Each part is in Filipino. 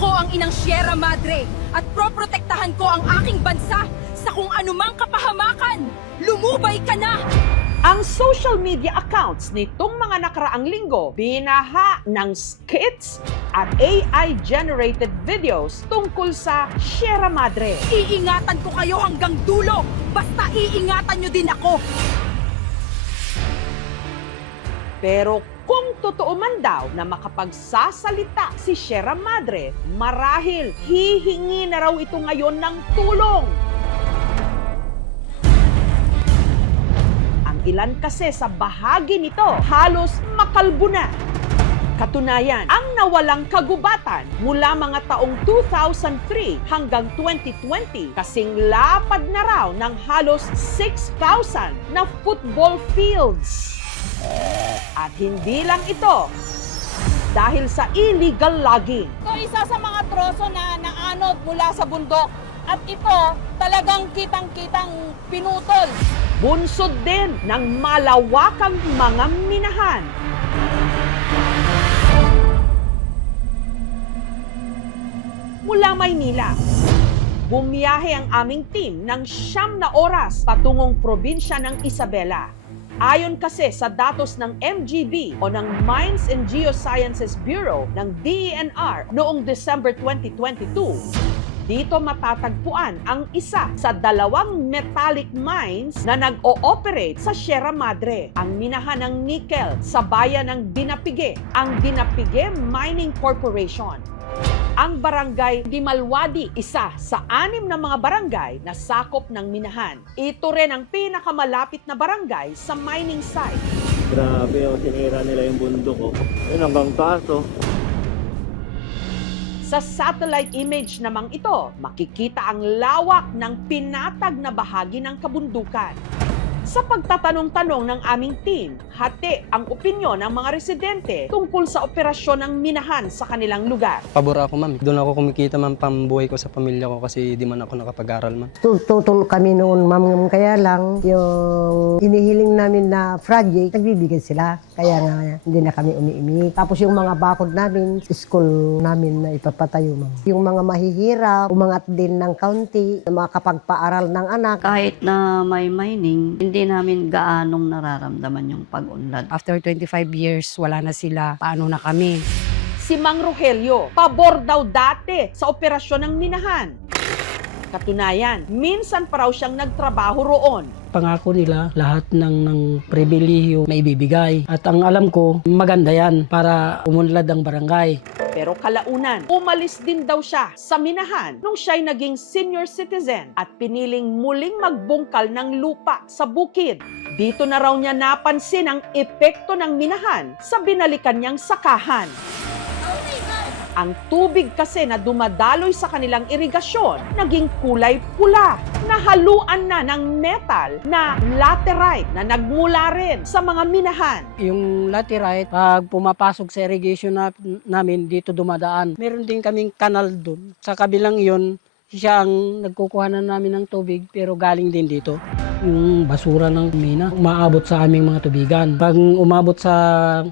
Ako ang inang Sierra Madre at proprotektahan ko ang aking bansa sa kung anumang kapahamakan. Lumubay ka na! Ang social media accounts nitong mga nakaraang linggo binaha ng skits at AI-generated videos tungkol sa Sierra Madre. Iingatan ko kayo hanggang dulo, basta iingatan nyo din ako. Pero kung totoo man daw na makapagsasalita si Sierra Madre, marahil hihingi na raw ito ngayon ng tulong. Ang ilan kasi sa bahagi nito halos makalbo na. Katunayan, ang nawalang kagubatan mula mga taong 2003 hanggang 2020 kasing lapad na raw ng halos 6,000 na football fields. At hindi lang ito, dahil sa illegal logging. Ito isa sa mga troso na naanod mula sa bundok. At ito talagang kitang-kitang pinutol. Bunsod din ng malawakang mga minahan. Mula Maynila, bumiyahe ang aming team ng 9 na oras patungong probinsya ng Isabela. Ayon kasi sa datos ng MGB o ng Mines and Geosciences Bureau ng DENR noong December 2022, dito matatagpuan ang isa sa 2 metallic mines na nag-ooperate sa Sierra Madre, ang minahan ng nickel sa bayan ng Dinapige, ang Dinapige Mining Corporation. Ang barangay Dimalwadi, isa sa 6 na mga barangay na sakop ng minahan. Ito rin ang pinakamalapit na barangay sa mining site. Grabe, sinira nila yung bundok ko. Yun, hanggang taas, oh. Sa satellite image namang ito, makikita ang lawak ng pinatag na bahagi ng kabundukan. Sa pagtatanong-tanong ng aming team, hati ang opinyon ng mga residente tungkol sa operasyon ng minahan sa kanilang lugar. Pabor ako, ma'am. Doon ako kumikita, ma'am, pambuhay ko sa pamilya ko kasi di man ako nakapag-aral, ma'am. Tutol kami noon, ma'am, kaya lang yung inihiling namin na project, nagbibigay sila. Kaya nga hindi na kami umiimik. Tapos yung mga bakod namin, school namin na ipapatayo, ma'am. Yung mga mahihirap, umangat din ng kaunti, makapagpaaral ng anak. Kahit na may mining, hindi namin gaanong nararamdaman yung pag-unlad. After 25 years, wala na sila. Paano na kami? Si Mang Rogelio, pabor daw dati sa operasyon ng minahan. Katunayan, minsan pa raw siyang nagtrabaho roon. Pangako nila lahat ng pribilehiyo na ibibigay. At ang alam ko, maganda yan para umunlad ang barangay. Pero kalaunan, umalis din daw siya sa minahan nung siya'y naging senior citizen at piniling muling magbungkal ng lupa sa bukid. Dito na raw niya napansin ang epekto ng minahan sa binalikan niyang sakahan. Ang tubig kasi na dumadaloy sa kanilang irigasyon, naging kulay pula. Nahaluan na ng metal na laterite na nagmula rin sa mga minahan. Yung laterite, pag pumapasok sa irrigation namin, dito dumadaan. Meron din kaming kanal doon. Sa kabilang yon, siya ang nagkukuhanan namin ng tubig pero galing din dito. Yung basura ng mina, umaabot sa aming mga tubigan. Pag umabot sa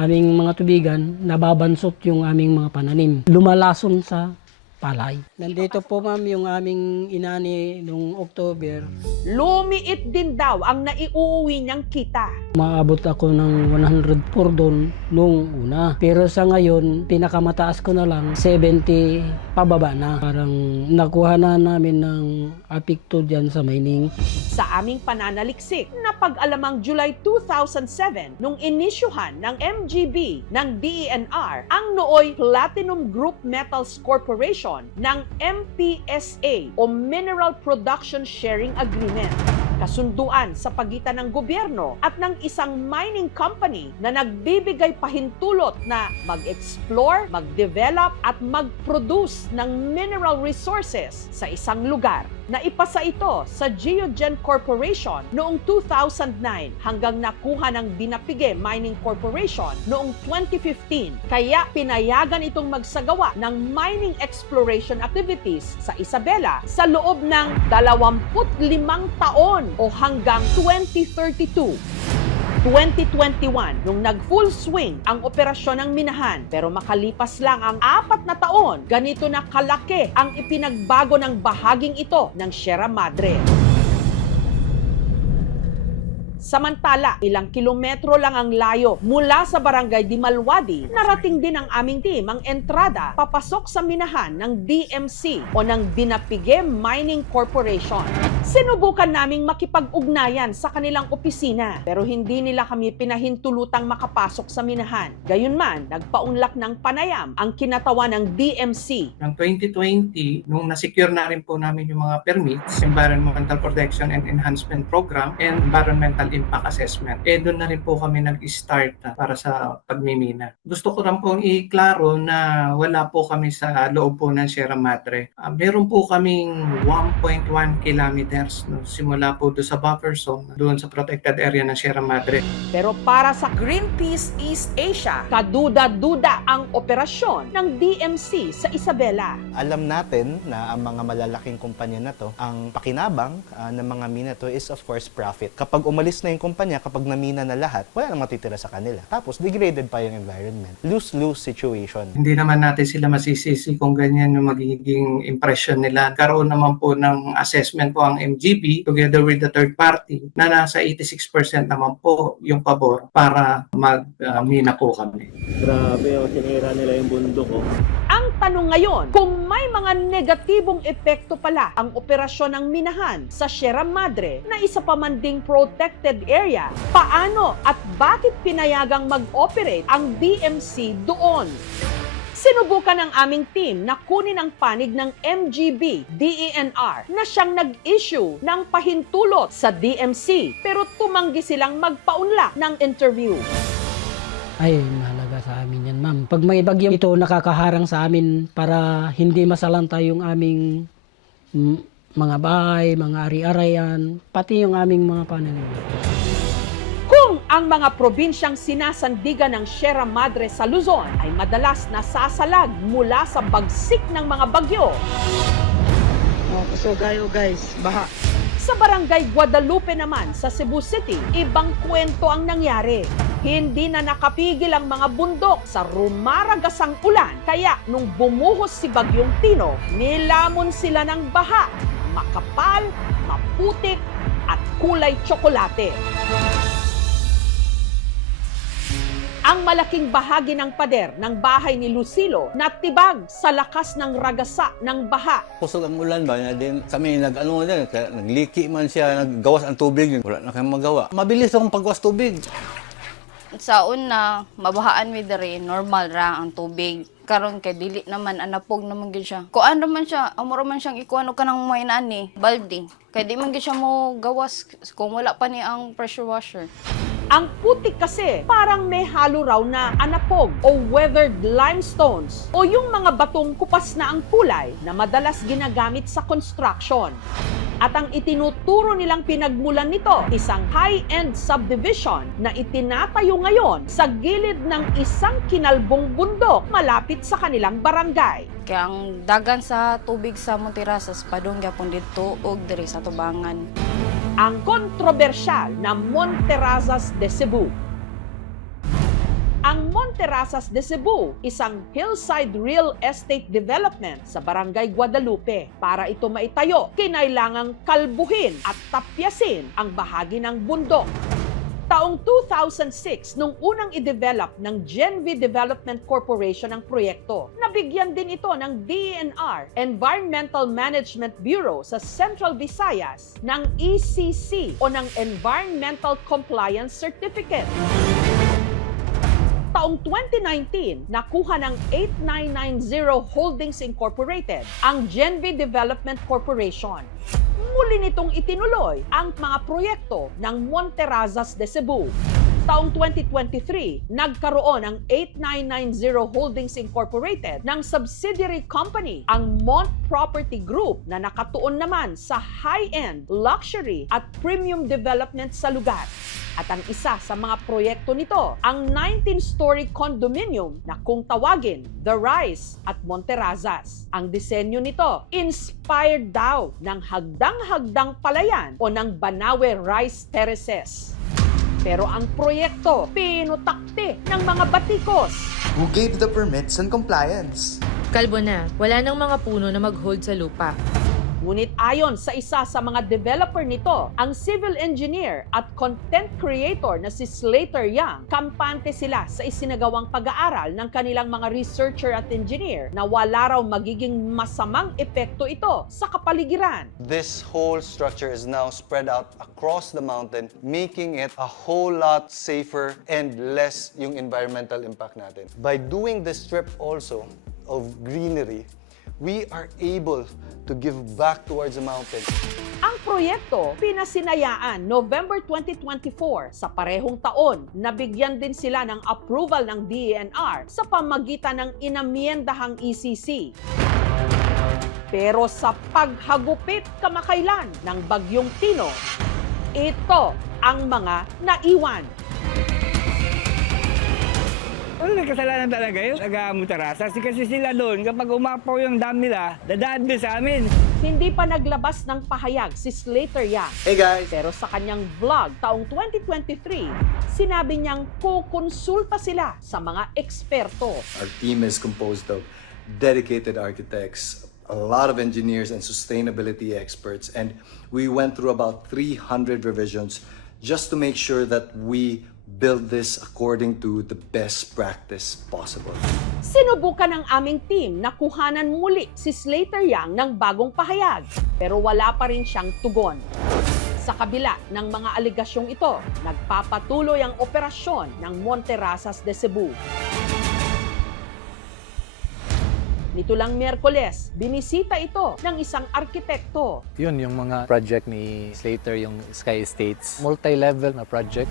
aming mga tubigan, nababansot yung aming mga pananim. Lumalason sa palay. Nandito po, ma'am, yung aming inani noong October. Lumiit din daw ang naiuuwi niyang kita. Maabot ako ng 104 doon noong una. Pero sa ngayon, pinakamataas ko na lang 70 pababa na. Parang nakuha na namin ng apekto dyan sa mining. Sa aming pananaliksik, napag-alamang July 2007 nung inisyuhan ng MGB ng DENR ang nooy Platinum Group Metals Corporation ng MPSA o Mineral Production Sharing Agreement. Kasunduan sa pagitan ng gobyerno at ng isang mining company na nagbibigay pahintulot na mag-explore, mag-develop at mag-produce ng mineral resources sa isang lugar. Naipasa ito sa Geogen Corporation noong 2009 hanggang nakuha ng Dinapige Mining Corporation noong 2015. Kaya pinayagan itong magsagawa ng mining exploration activities sa Isabela sa loob ng 25 taon o hanggang 2032. 2021 nung nag-full swing ang operasyon ng Minahan, pero makalipas lang ang 4 na taon, ganito na kalaki ang ipinagbago ng bahaging ito ng Sierra Madre. Samantala, ilang kilometro lang ang layo mula sa barangay Dimalwadi, narating din ang aming team ang entrada papasok sa minahan ng DMC o ng Dinapige Mining Corporation. Sinubukan naming makipag-ugnayan sa kanilang opisina pero hindi nila kami pinahintulutang makapasok sa minahan. Gayunman, nagpaunlak ng panayam ang kinatawan ng DMC. Noong 2020, nung na-secure na rin po namin yung mga permits, Environmental Protection and Enhancement Program and Environmental Impact Assessment. Doon na rin po kami nag-start para sa pagmimina. Gusto ko lang pong i-klaro na wala po kami sa loob po ng Sierra Madre. Meron po kaming 1.1 kilometers simula po doon sa buffer zone, doon sa protected area ng Sierra Madre. Pero para sa Greenpeace East Asia, kaduda-duda ang operasyon ng DMC sa Isabela. Alam natin na ang mga malalaking kumpanya na to, ang pakinabang ng mga mina to is of course profit. Kapag umalis na yung kumpanya, kapag namina na lahat, wala nang matitira sa kanila. Tapos degraded pa yung environment. Lose-lose situation. Hindi naman natin sila masisisi kung ganyan yung magiging impression nila. Karoon naman po ng assessment po ang MGB together with the third party na nasa 86% naman po yung pabor para mag-mina po kami. Grabe, sinira nila yung bundok ko. Ang tanong ngayon, kung may mga negatibong epekto pala ang operasyon ng minahan sa Sierra Madre na isa pa man ding protected area, paano at bakit pinayagang mag-operate ang DMC doon? Sinubukan ng aming team na kunin ang panig ng MGB DENR na siyang nag-issue ng pahintulot sa DMC pero tumanggi silang magpaunlak ng interview. Ay, mahalaga sa amin yan, ma'am. Pag may bagyo ito, nakakaharang sa amin para hindi masalanta yung aming mga bahay, mga ari-arayan, pati yung aming mga pananim. Kung ang mga probinsyang sinasandigan ng Sierra Madre sa Luzon ay madalas nasasalag mula sa bagsik ng mga bagyo. So gayo guys, baha. Sa barangay Guadalupe naman sa Cebu City, ibang kwento ang nangyari. Hindi na nakapigil ang mga bundok sa rumaragasang ulan. Kaya nung bumuhos si Bagyong Tino, nilamon sila ng baha. Makapal, maputik, at kulay tsokolate. Ang malaking bahagi ng pader ng bahay ni Lucilo natibag sa lakas ng ragasa ng baha. Kusog ang ulan ba? Din kami nagliki man siya, naggawas ang tubig. Wala na kayong magawa. Mabilis akong paggawas tubig. Sa una, mabahaan mi diri, normal ra ang tubig. Karon kay dili naman anapog naman gyud siya. Kuan man siya, amo man siyang ikuano kanang mainan ni, balde. Kay di man gyud siya mo gawas kung wala pa ni ang pressure washer. Ang putik kasi parang may halo raw na anapog o weathered limestones o yung mga batong kupas na ang kulay na madalas ginagamit sa construction. At ang itinuturo nilang pinagmulan nito, isang high-end subdivision na itinatayo ngayon sa gilid ng isang kinalbong bundok malapit sa kanilang barangay. Kaya ang dagan sa tubig sa Monterrasas padung gyapon didto ug diri sa Tubangan. Ang kontrobersyal na Monterrasas de Cebu. Ang Monterrasas de Cebu, isang hillside real estate development sa Barangay Guadalupe. Para ito maitayo, kinailangang kalbuhin at tapyasin ang bahagi ng bundok. Taong 2006, nung unang i-develop ng Genvi Development Corporation ang proyekto, nabigyan din ito ng DENR, Environmental Management Bureau sa Central Visayas, ng ECC o ng Environmental Compliance Certificate. Taong 2019, nakuha ng 8990 Holdings Incorporated ang Genvi Development Corporation. Muli nitong itinuloy ang mga proyekto ng Monterrasas de Cebu. Taong 2023, nagkaroon ng 8990 Holdings Incorporated ng subsidiary company, ang Mont Property Group, na nakatuon naman sa high-end, luxury at premium development sa lugar. At ang isa sa mga proyekto nito, ang 19-story condominium na kung tawagin The Rise at Monterrasas. Ang disenyo nito, inspired daw ng hagdang-hagdang palayan o ng Banawe Rice Terraces. Pero ang proyekto, pinutakti ng mga batikos. Who gave the permits and compliance? Kalbo na, wala nang mga puno na mag-hold sa lupa. Ngunit ayon sa isa sa mga developer nito, ang civil engineer at content creator na si Slater Yang, kampante sila sa isinagawang pag-aaral ng kanilang mga researcher at engineer na wala raw magiging masamang epekto ito sa kapaligiran. This whole structure is now spread out across the mountain, making it a whole lot safer and less yung environmental impact natin. By doing this strip also of greenery, we are able to give back towards the mountain. Ang proyekto, pinasinayaan November 2024. Sa parehong taon, nabigyan din sila ng approval ng DENR sa pamagitan ng inamyendahang ECC. Pero sa paghagupit kamakailan ng Bagyong Tino, ito ang mga naiwan. Ano may kasalanan talaga yun? Taga-Mutarasas. Kasi sila doon, kapag umapaw yung dam nila, dadaan din sa amin. Hindi pa naglabas ng pahayag si Slater Yang. Hey guys! Pero sa kanyang vlog taong 2023, sinabi niyang kukonsulta sila sa mga eksperto. Our team is composed of dedicated architects, a lot of engineers and sustainability experts, and we went through about 300 revisions just to make sure that we build this according to the best practice possible. Sinubukan ng aming team na kuhanan muli si Slater Yang ng bagong pahayag, pero wala pa rin siyang tugon. Sa kabila ng mga aligasyong ito, nagpapatuloy ang operasyon ng Monterrasas de Cebu. Nito lang Miyerkules, binisita ito ng isang arkitekto. Yun, yung mga project ni Slater, yung Sky Estates. Multi-level na project.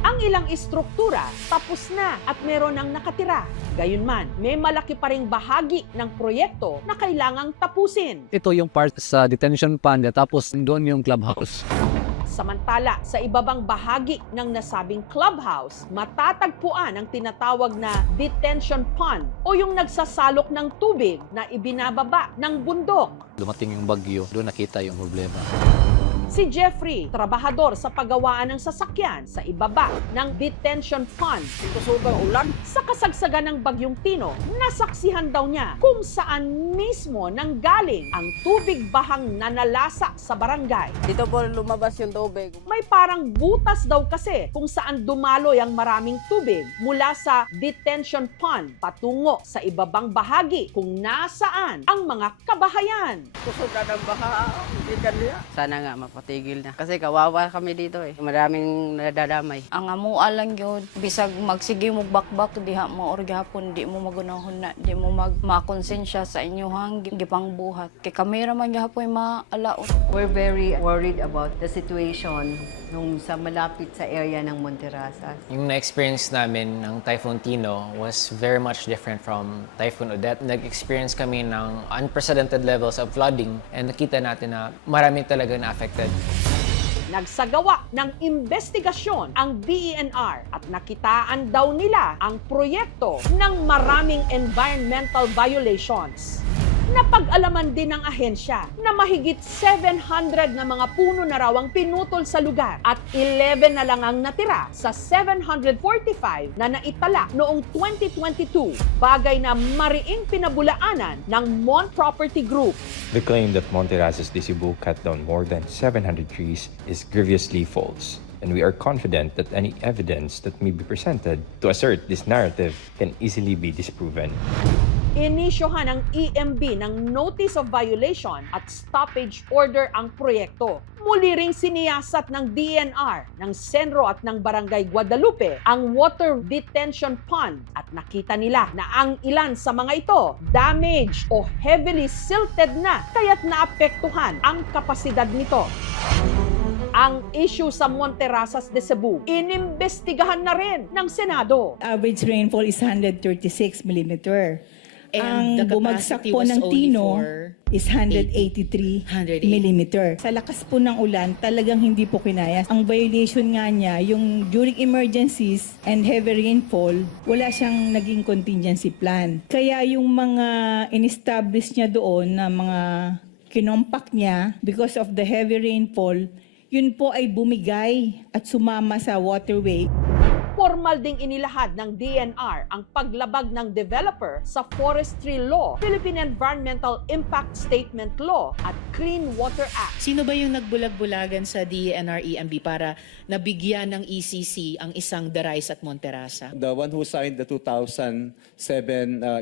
Ang ilang istruktura tapos na at meron ng nakatira. Gayunman, may malaki pa ring bahagi ng proyekto na kailangang tapusin. Ito yung part sa detention pond, tapos doon yung clubhouse. Samantala, sa ibabang bahagi ng nasabing clubhouse, matatagpuan ang tinatawag na detention pond o yung nagsasalok ng tubig na ibinababa ng bundok. Dumating yung bagyo, doon nakita yung problema. Si Jeffrey, trabahador sa paggawaan ng sasakyan sa ibaba ng detention pond. Sobrang ulan. Sa kasagsagan ng Bagyong Tino, nasaksihan daw niya kung saan mismo nanggaling ang tubig bahang nanalasa sa barangay. Dito po lumabas yung tubig. May parang butas daw kasi kung saan dumaloy ang maraming tubig mula sa detention pond patungo sa ibabang bahagi kung nasaan ang mga kabahayan. Kusog na ng baha. Sana nga mapatigil na. Kasi kawawa kami dito eh. Maraming nadadamay. Ang amua lang yun, bisag magsige mo bakbak, diha mo orgapon, di mo magunahon na, di mo makonsensya sa inyong gipang buhat. Kay kamera man gihapon maalaot. We're very worried about the situation nung sa malapit sa area ng Monterrasas. Yung na-experience namin ng Typhoon Tino was very much different from Typhoon Odette. Nag-experience kami ng unprecedented levels of flooding and nakita natin na marami talaga na-affected. Nagsagawa ng investigasyon ang DENR at nakitaan daw nila ang proyekto ng maraming environmental violations. Napag-alaman din ng ahensya na mahigit 700 na mga puno na raw ang pinutol sa lugar at 11 na lang ang natira sa 745 na naitala noong 2022, bagay na mariing pinabulaanan ng Mon Property Group. The claim that Monterrasas de Cebu cut down more than 700 trees is grievously false, and we are confident that any evidence that may be presented to assert this narrative can easily be disproven. Inisyohan ng EMB ng Notice of Violation at Stoppage Order ang proyekto. Muli ring siniyasat ng DENR, ng Senro at ng Barangay Guadalupe ang water detention pond at nakita nila na ang ilan sa mga ito damaged o heavily silted na kaya't naapektuhan ang kapasidad nito. Ang issue sa Monterrasas de Cebu, inimbestigahan na rin ng Senado. Average rainfall is 136 millimeter. And ang bumagsak po ng Tino is 183 millimeter. Sa lakas po ng ulan, talagang hindi po kinaya. Ang violation nga niya, yung during emergencies and heavy rainfall, wala siyang naging contingency plan. Kaya yung mga in-establish niya doon na mga kinompak niya, because of the heavy rainfall, yun po ay bumigay at sumama sa waterway. Formal ding inilahad ng DNR ang paglabag ng developer sa Forestry Law, Philippine Environmental Impact Statement Law at Clean Water Act. Sino ba yung nagbulag-bulagan sa DNR-EMB para nabigyan ng ECC ang isang Darais at Monterasa? The one who signed the 2007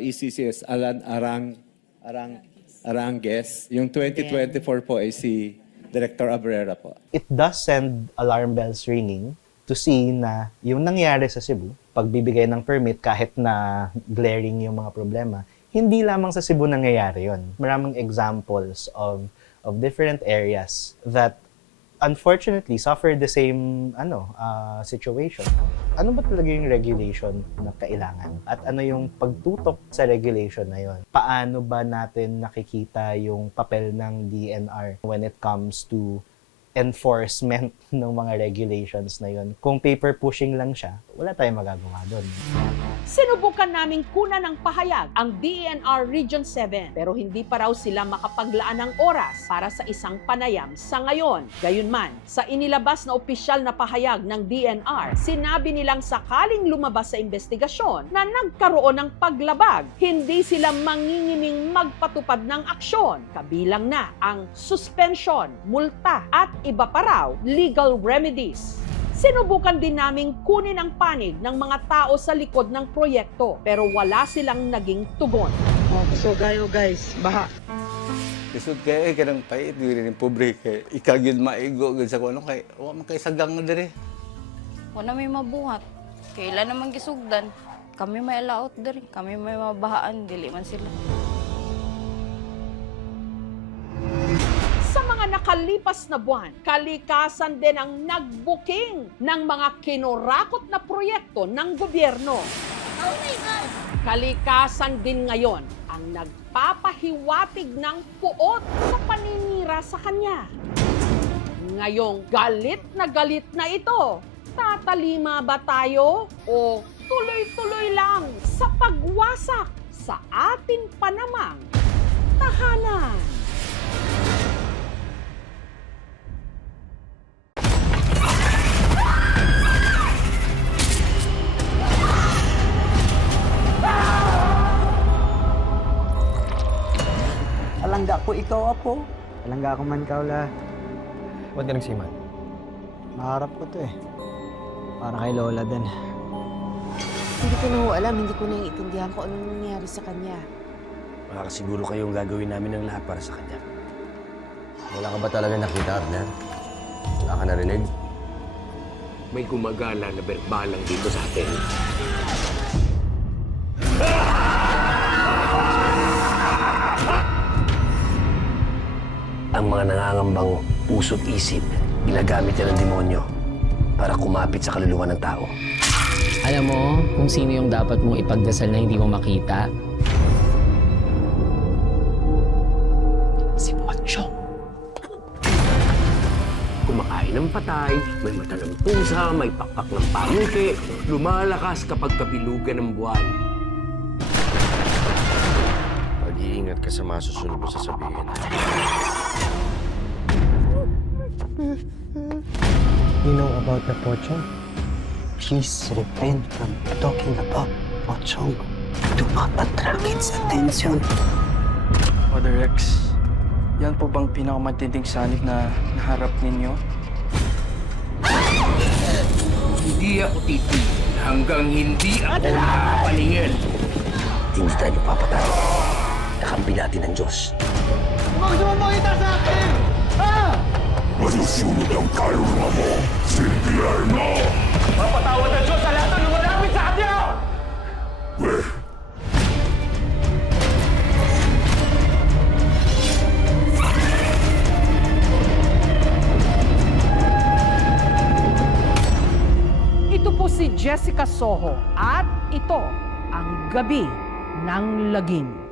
ECC is Alan Arangues. Yung 2024 po ay si Director Abrera po. It does send alarm bells ringing to see na yung nangyari sa Cebu, pagbibigay ng permit kahit na glaring yung mga problema, hindi lamang sa Cebu nangyayari yon. Maraming examples of different areas that unfortunately suffer the same situation. Ano ba talaga yung regulation na kailangan? At ano yung pagtutok sa regulation na yon? Paano ba natin nakikita yung papel ng DNR when it comes to enforcement ng mga regulations na yon? Kung paper pushing lang siya, wala tayong magagawa doon. Sinubukan naming kunan ng pahayag ang DENR Region 7 pero hindi pa raw sila makapaglaan ng oras para sa isang panayam sa ngayon. Gayunman, sa inilabas na opisyal na pahayag ng DNR, sinabi nilang sakaling lumabas sa investigasyon na nagkaroon ng paglabag, hindi sila mangingiming magpatupad ng aksyon. Kabilang na ang suspension, multa at iba pa raw legal remedies. Sinubukan din naming kunin ang panig ng mga tao sa likod ng proyekto pero wala silang naging tugon. So kayo guys, baha. Isod kaya kanang pait, di rin pobre kay ikagid maigo gud sa kuno kay wa man kay sagang na dire. Wala may mabuhat. Kailan naman gisugdan. Kami may laot diri, kami may mabahaan, dili man sila. Sa mga nakalipas na buwan, kalikasan din ang nagbuking ng mga kinurakot na proyekto ng gobyerno. Oh my God! Kalikasan din ngayon ang nagpapahiwatig ng puot sa paninira sa kanya. Ngayong galit na ito, tatalima ba tayo o tuloy-tuloy lang sa pagwasak sa atin pa namang tahanan? Alangga ko ikaw, Apo. Alangga ako man, Kaula. Ba't ka nagsiman? Maharap ko to eh. Para kay Lola din. Hindi ko na ho alam, hindi ko naiintindihan kung anong nangyari sa kanya. Baka siguro kayong gagawin namin ng lahat para sa kanya. Wala ka ba talaga nakita, Abner? Wala ka narinig? May gumagala na berbalang dito sa atin. Ang mga nangangambang puso't isip, ginagamit yan ng demonyo para kumapit sa kaluluwa ng tao. Alam mo kung sino yung dapat mong ipagdasal na hindi mo makita? Si Pochong. Kumakain ng patay, may mata ng pusa, may pakpak ng pamuti, lumalakas kapag kabilugan ng buwan. Mag-iingat ka sa masusunod mo sasabihin. You know about the Pochong? Please refrain from talking about Pochong. Do not attract its attention. Father Rex, yan po bang pinakamatinding sanib na naharap ninyo? Hindi ako titigil hanggang hindi ako napalingin. Hindi tayo papatay. Kakampi natin ng Diyos. Huwag sumamangita sa akin! Ha? Masusunod ang kaluluwa mo, Silvier mo! Mapatawad ng Diyos sa lahat ng lumalapit sa kanya! Ito po si Jessica Soho at ito ang Gabi ng Lagim.